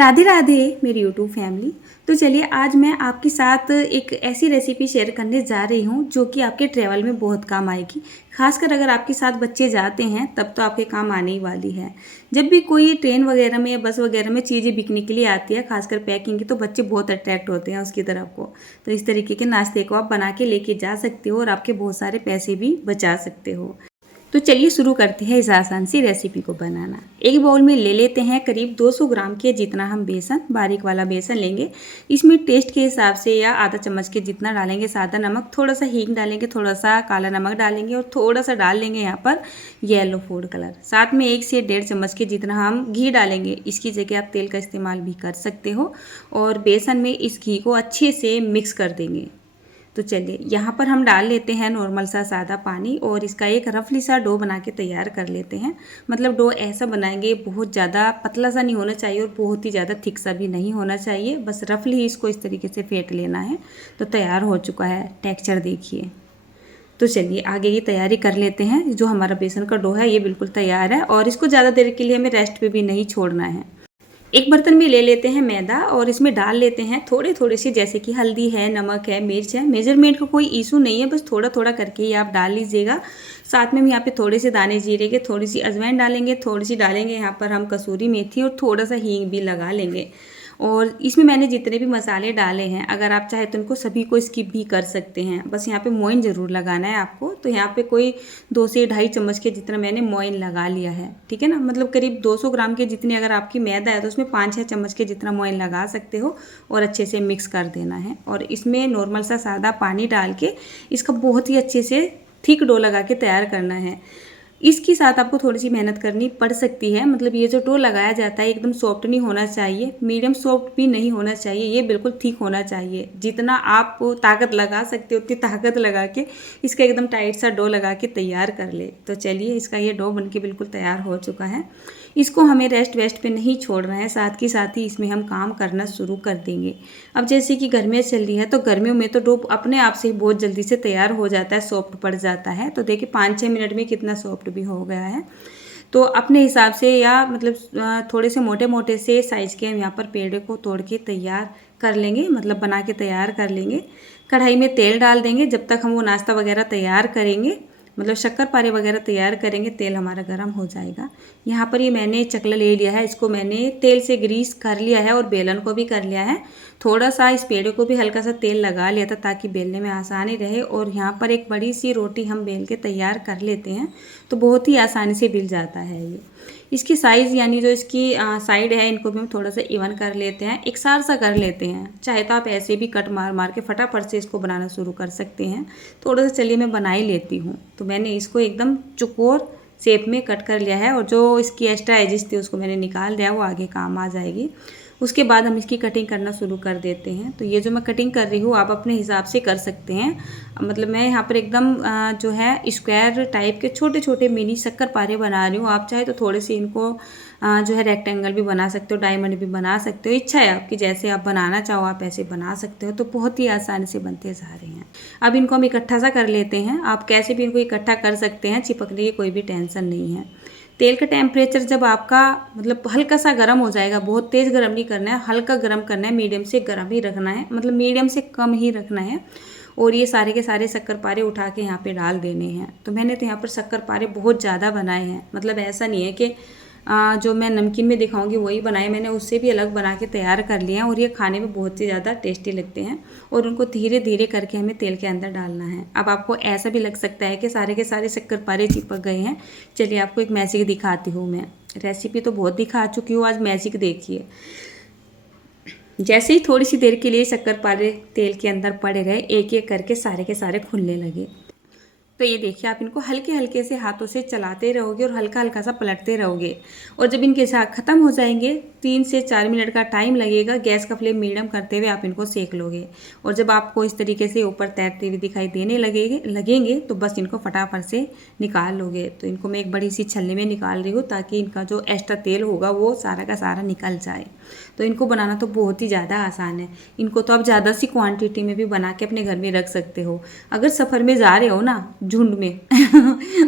राधे राधे मेरी YouTube family. तो चलिए आज मैं आपके साथ एक ऐसी रेसिपी शेयर करने जा रही हूँ जो कि आपके ट्रैवल में बहुत काम आएगी। खासकर अगर आपके साथ बच्चे जाते हैं तब तो आपके काम आने ही वाली है। जब भी कोई ट्रेन वगैरह में या बस वगैरह में चीज़ें बिकने के लिए आती है, खासकर पैकिंग की, तो बच्चे बहुत अट्रैक्ट होते हैं उसकी तरफ को। तो इस तरीके के नाश्ते को आप बना के लेके जा सकते हो और आपके बहुत सारे पैसे भी बचा सकते हो। तो चलिए शुरू करते हैं इस आसान सी रेसिपी को बनाना। एक बाउल में ले लेते हैं करीब 200 ग्राम के जितना हम बेसन, बारीक वाला बेसन लेंगे। इसमें टेस्ट के हिसाब से या आधा चम्मच के जितना डालेंगे सादा नमक, थोड़ा सा हींग डालेंगे, थोड़ा सा काला नमक डालेंगे और थोड़ा सा डाल लेंगे यहाँ पर येलो फूड कलर। साथ में 1 से 1.5 चम्मच के जितना हम घी डालेंगे। इसकी जगह आप तेल का इस्तेमाल भी कर सकते हो। और बेसन में इस घी को अच्छे से मिक्स कर देंगे। तो चलिए यहाँ पर हम डाल लेते हैं नॉर्मल सा सादा पानी और इसका एक रफली सा डो बना के तैयार कर लेते हैं। मतलब डो ऐसा बनाएंगे, बहुत ज़्यादा पतला सा नहीं होना चाहिए और बहुत ही ज़्यादा थिक सा भी नहीं होना चाहिए, बस रफली ही इसको इस तरीके से फेंट लेना है। तो तैयार हो चुका है, टेक्सचर देखिए। तो चलिए आगे की तैयारी कर लेते हैं। जो हमारा बेसन का डो है ये बिल्कुल तैयार है और इसको ज़्यादा देर के लिए हमें रेस्ट पे भी नहीं छोड़ना है। एक बर्तन में ले लेते हैं मैदा और इसमें डाल लेते हैं थोड़े थोड़े से, जैसे कि हल्दी है, नमक है, मिर्च है। मेजरमेंट का कोई इशू नहीं है, बस थोड़ा थोड़ा करके ही आप डाल लीजिएगा। साथ में हम यहाँ पे थोड़े से दाने जीरे के, थोड़ी सी अजवाइन डालेंगे, थोड़ी सी डालेंगे यहाँ पर हम कसूरी मेथी और थोड़ा सा हींग भी लगा लेंगे। और इसमें मैंने जितने भी मसाले डाले हैं, अगर आप चाहे तो उनको सभी को स्किप भी कर सकते हैं, बस यहाँ पे मोइन ज़रूर लगाना है आपको। तो यहाँ पे कोई 2 से 2.5 चम्मच के जितना मैंने मोइन लगा लिया है, ठीक है ना। मतलब करीब 200 ग्राम के जितनी अगर आपकी मैदा है तो उसमें 5-6 चम्मच के जितना मोइन लगा सकते हो और अच्छे से मिक्स कर देना है। और इसमें नॉर्मल सा सादा पानी डाल के इसका बहुत ही अच्छे से थिक डो लगा के तैयार करना है। इसके साथ आपको थोड़ी सी मेहनत करनी पड़ सकती है। मतलब ये जो डो लगाया जाता है एकदम सॉफ्ट नहीं होना चाहिए, मीडियम सॉफ्ट भी नहीं होना चाहिए, ये बिल्कुल ठीक होना चाहिए। जितना आप ताकत लगा सकते हो उतनी ताकत लगा के इसका एकदम टाइट सा डो लगा के तैयार कर ले। तो चलिए इसका ये डो बनके बिल्कुल तैयार हो चुका है। इसको हमें रेस्ट वेस्ट पे नहीं छोड़ना है, साथ के साथ ही इसमें हम काम करना शुरू कर देंगे। अब जैसे कि गर्मियाँ चल रही है तो गर्मियों में तो डो अपने आप से बहुत जल्दी से तैयार हो जाता है, सॉफ्ट पड़ जाता है। तो देखिए 5-6 मिनट में कितना सॉफ्ट भी हो गया है। तो अपने हिसाब से या मतलब थोड़े से मोटे मोटे से साइज़ के हम यहाँ पर पेड़े को तोड़ के तैयार कर लेंगे, मतलब बना के तैयार कर लेंगे। कढ़ाई में तेल डाल देंगे। जब तक हम वो नाश्ता वगैरह तैयार करेंगे, मतलब शक्करपारे वगैरह तैयार करेंगे, तेल हमारा गर्म हो जाएगा। यहाँ पर ये मैंने चकला ले लिया है, इसको मैंने तेल से ग्रीस कर लिया है और बेलन को भी कर लिया है। थोड़ा सा इस पेड़े को भी हल्का सा तेल लगा लिया था ताकि बेलने में आसानी रहे। और यहाँ पर एक बड़ी सी रोटी हम बेल के तैयार कर लेते हैं, तो बहुत ही आसानी से बिल जाता है ये। इसकी साइज़ यानी जो इसकी साइड है इनको भी हम थोड़ा सा इवन कर लेते हैं, एक सार सा कर लेते हैं। चाहे तो आप ऐसे भी कट मार मार के फटाफट से इसको बनाना शुरू कर सकते हैं। थोड़ा सा चलिए मैं बना ही लेती हूँ। तो मैंने इसको एकदम चौकोर शेप में कट कर लिया है और जो इसकी एक्स्ट्रा एजिस थी उसको मैंने निकाल दिया, वो आगे काम आ जाएगी। उसके बाद हम इसकी कटिंग करना शुरू कर देते हैं। तो ये जो मैं कटिंग कर रही हूँ आप अपने हिसाब से कर सकते हैं। मतलब मैं यहाँ पर एकदम जो है स्क्वायर टाइप के छोटे छोटे मिनी शक्करपारे बना रही हूँ। आप चाहे तो थोड़े से इनको जो है रेक्टेंगल भी बना सकते हो, डायमंड भी बना सकते हो, इच्छा है आपकी, जैसे आप बनाना चाहो आप ऐसे बना सकते हो। तो बहुत ही आसानी से बनते जा रहे हैं। अब इनको हम इकट्ठा सा कर लेते हैं। आप कैसे भी इनको इकट्ठा कर सकते हैं, चिपकने की कोई भी टेंशन नहीं है। तेल का टेम्परेचर जब आपका मतलब हल्का सा गर्म हो जाएगा, बहुत तेज़ गर्म नहीं करना है, हल्का गर्म करना है, मीडियम से गर्म ही रखना है, मतलब मीडियम से कम ही रखना है। और ये सारे के सारे शक्करपारे उठा के यहाँ पे डाल देने हैं। तो मैंने तो यहाँ पर शक्करपारे बहुत ज़्यादा बनाए हैं। मतलब ऐसा नहीं है कि जो मैं नमकीन में दिखाऊंगी वही बनाए, मैंने उससे भी अलग बना के तैयार कर लिया है। और ये खाने में बहुत ही ज़्यादा टेस्टी लगते हैं। और उनको धीरे धीरे करके हमें तेल के अंदर डालना है। अब आपको ऐसा भी लग सकता है कि सारे के सारे शक्करपारे चिपक गए हैं। चलिए आपको एक मैजिक दिखाती हूँ। मैं रेसिपी तो बहुत दिखा चुकी हूँ, आज मैजिक देखिए। जैसे ही थोड़ी सी देर के लिए शक्करपारे तेल के अंदर पड़े रहे, एक एक करके सारे के सारे खुलने लगे। तो ये देखिए आप इनको हल्के हल्के से हाथों से चलाते रहोगे और हल्का हल्का सा पलटते रहोगे। और जब इनके साथ ख़त्म हो जाएंगे, 3 से 4 मिनट का टाइम लगेगा। गैस का फ्लेम मीडियम करते हुए आप इनको सेक लोगे। और जब आपको इस तरीके से ऊपर तैरते हुए दिखाई देने लगेंगे तो बस इनको फटाफट से निकाल लोगे। तो इनको मैं एक बड़ी सी छलनी में निकाल रही हूँ ताकि इनका जो एक्स्ट्रा तेल होगा वो सारा का सारा निकल जाए। तो इनको बनाना तो बहुत ही ज़्यादा आसान है। इनको तो आप ज़्यादा सी क्वांटिटी में भी बना के अपने घर में रख सकते हो। अगर सफ़र में जा रहे हो ना, झुंड में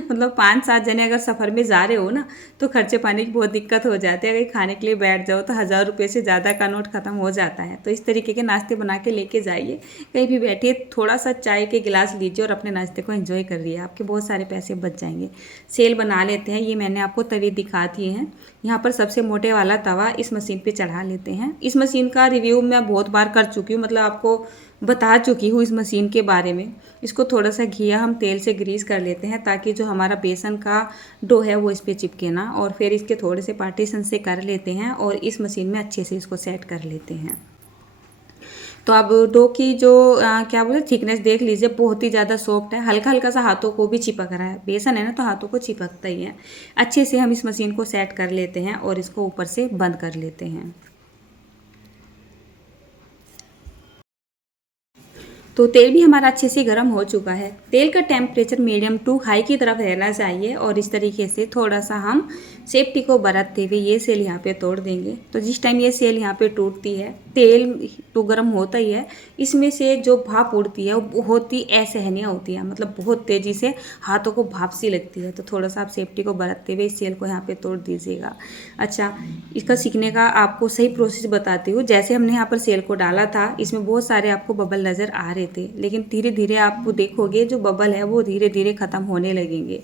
मतलब 5-7 जने अगर सफ़र में जा रहे हो ना तो खर्चे पानी की बहुत दिक्कत हो जाती है। अगर खाने के लिए बैठ जाओ तो 1000 रुपये से ज़्यादा का नोट ख़त्म हो जाता है। तो इस तरीके के नाश्ते बना के लेके जाइए, कहीं भी बैठिए थोड़ा सा चाय के गिलास लीजिए और अपने नाश्ते को एंजॉय कर रही है, आपके बहुत सारे पैसे बच जाएंगे। सेल बना लेते हैं, ये मैंने आपको तवे दिखा दिए हैं। यहाँ पर सबसे मोटे वाला तवा इस मशीन पे चढ़ा लेते हैं। इस मशीन का रिव्यू मैं बहुत बार कर चुकी हूँ, मतलब आपको बता चुकी हूँ इस मशीन के बारे में। इसको थोड़ा सा घिया हम तेल से ग्रीस कर लेते हैं ताकि जो हमारा बेसन का डो है वो इस पर चिपके ना, और फिर इसके थोड़े से पार्टीशन से कर लेते हैं और इस मशीन में अच्छे से इसको सेट कर लेते हैं। तो अब डो की जो क्या बोलते थिकनेस देख लीजिए, बहुत ही ज़्यादा सॉफ्ट है, हल्का हल्का सा हाथों को भी चिपक रहा है। बेसन है ना तो हाथों को चिपकता ही है। अच्छे से हम इस मशीन को सेट कर लेते हैं और इसको ऊपर से बंद कर लेते हैं। तो तेल भी हमारा अच्छे से गर्म हो चुका है। तेल का टेम्परेचर मीडियम टू हाई की तरफ रहना चाहिए और इस तरीके से थोड़ा सा हम सेफ्टी को बरतते हुए ये सेल यहाँ पे तोड़ देंगे। तो जिस टाइम ये सेल यहाँ पे टूटती है, तेल तो गर्म होता ही है, इसमें से जो भाप उड़ती है वो बहुत ही असहनीय होती है, मतलब बहुत तेज़ी से हाथों को भाप सी लगती है। तो थोड़ा सा आप सेफ्टी को बरतते हुए इस सेल को यहाँ पे तोड़ दीजिएगा। अच्छा, इसका सीखने का आपको सही प्रोसेस बताती हूँ। जैसे हमने यहाँ पर सेल को डाला था, इसमें बहुत सारे आपको बबल नज़र आ रहे थे, लेकिन धीरे धीरे आप देखोगे जो बबल है वो धीरे धीरे ख़त्म होने लगेंगे।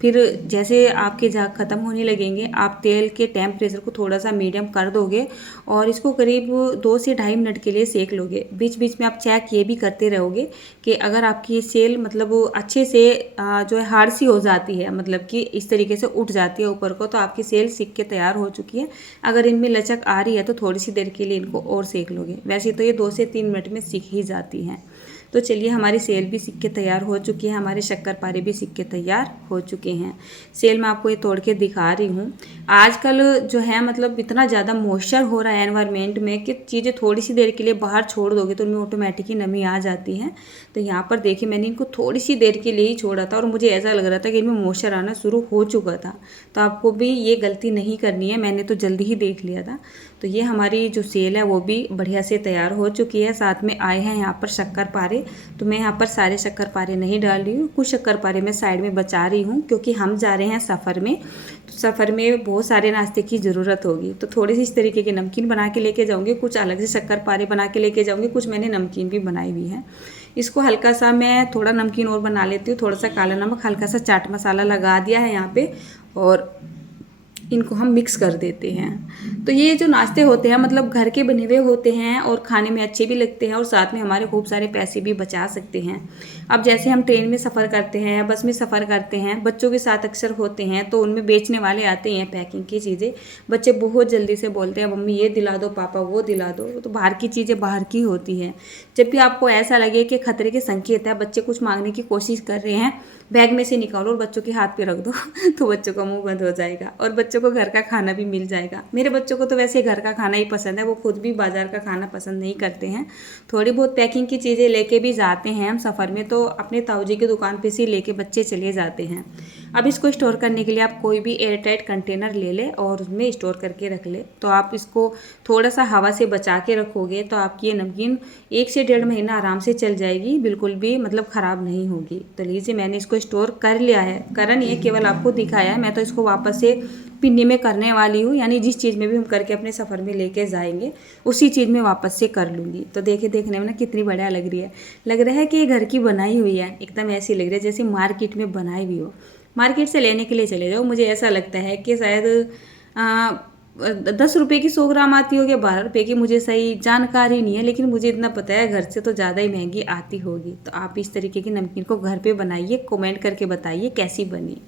फिर जैसे आपके झाग ख़त्म होने लगेंगे, आप तेल के टेम्परेचर को थोड़ा सा मीडियम कर दोगे और इसको करीब 2 से ढाई मिनट के लिए सेक लोगे। बीच बीच में आप चेक ये भी करते रहोगे कि अगर आपकी सेल मतलब अच्छे से जो है हार्ड सी हो जाती है, मतलब कि इस तरीके से उठ जाती है ऊपर को, तो आपकी सेल सिक के तैयार हो चुकी है। अगर इनमें लचक आ रही है तो थोड़ी सी देर के लिए इनको और सेक लोगे। वैसे तो ये 2 से 3 मिनट में सीख ही जाती हैं। तो चलिए, हमारी सेल भी सिक्के तैयार हो चुकी है, हमारे शक्करपारे भी सिक्के तैयार हो चुके हैं। सेल मैं आपको ये तोड़ के दिखा रही हूँ। आजकल जो है मतलब इतना ज़्यादा मॉइस्चर हो रहा है एनवायरनमेंट में कि चीज़ें थोड़ी सी देर के लिए बाहर छोड़ दोगे तो उनमें ऑटोमेटिक ही नमी आ जाती है। तो यहाँ पर देखिए, मैंने इनको थोड़ी सी देर के लिए ही छोड़ा था और मुझे ऐसा लग रहा था कि इनमें मॉइस्चर आना शुरू हो चुका था। तो आपको भी ये गलती नहीं करनी है, मैंने तो जल्दी ही देख लिया था। तो ये हमारी जो सेल है वो भी बढ़िया से तैयार हो चुकी है। साथ में आए हैं यहाँ पर शक्करपारे। तो मैं यहाँ पर सारे शक्करपारे नहीं डाल रही हूँ, कुछ शक्करपारे मैं साइड में बचा रही हूँ क्योंकि हम जा रहे हैं सफ़र में। तो सफ़र में बहुत सारे नाश्ते की ज़रूरत होगी, तो थोड़ी सी इस तरीके की नमकीन बना के लेके जाऊँगी, कुछ अलग से शक्करपारे बना के लेके जाऊँगी, कुछ मैंने नमकीन भी बनाई हुई है। इसको हल्का सा मैं थोड़ा नमकीन और बना लेती हूँ, थोड़ा सा काला नमक, हल्का सा चाट मसाला लगा दिया है यहाँ पे और इनको हम मिक्स कर देते हैं। तो ये जो नाश्ते होते हैं मतलब घर के बने हुए होते हैं और खाने में अच्छे भी लगते हैं और साथ में हमारे खूब सारे पैसे भी बचा सकते हैं। अब जैसे हम ट्रेन में सफ़र करते हैं या बस में सफ़र करते हैं, बच्चों के साथ अक्सर होते हैं, तो उनमें बेचने वाले आते हैं पैकिंग की चीज़ें। बच्चे बहुत जल्दी से बोलते हैं मम्मी ये दिला दो, पापा वो दिला दो। तो बाहर की चीज़ें बाहर की होती हैं। जब भी आपको ऐसा लगे कि खतरे के संकेत है, बच्चे कुछ मांगने की कोशिश कर रहे हैं, बैग में से निकालो और बच्चों के हाथ पे रख दो तो बच्चों का मुंह बंद हो जाएगा और बच्चों को घर का खाना भी मिल जाएगा। मेरे बच्चों को तो वैसे घर का खाना ही पसंद है, वो खुद भी बाजार का खाना पसंद नहीं करते हैं। थोड़ी बहुत पैकिंग की चीज़ें लेके भी जाते हैं हम सफ़र में, तो अपने ताऊजी की दुकान पे से लेके बच्चे चले जाते हैं। अब इसको स्टोर करने के लिए आप कोई भी एयर टाइट कंटेनर ले लें और उसमें स्टोर करके रख ले। तो आप इसको थोड़ा सा हवा से बचा के रखोगे तो आपकी ये नमकीन 1 से 1.5 महीना आराम से चल जाएगी, बिल्कुल भी मतलब ख़राब नहीं होगी। तो लीजिए, मैंने इसको स्टोर कर लिया है, करन ये केवल आपको दिखाया है। मैं तो इसको वापस से पिन्नी में करने वाली हूँ, यानी जिस चीज़ में भी हम करके अपने सफ़र में लेके जाएंगे उसी चीज़ में वापस से कर लूँगी। तो देखिए, देखने में ना कितनी बढ़िया लग रही है। लग रहा है कि ये घर की बनाई हुई है, एकदम ऐसी लग रही है जैसे मार्केट में बनाई हुई हो। मार्केट से लेने के लिए चले जाओ, मुझे ऐसा लगता है कि शायद 10 रुपये की 100 ग्राम आती होगी, 12 रुपये की, मुझे सही जानकारी नहीं है, लेकिन मुझे इतना पता है घर से तो ज़्यादा ही महंगी आती होगी। तो आप इस तरीके की नमकीन को घर पे बनाइए, कमेंट करके बताइए कैसी बनी।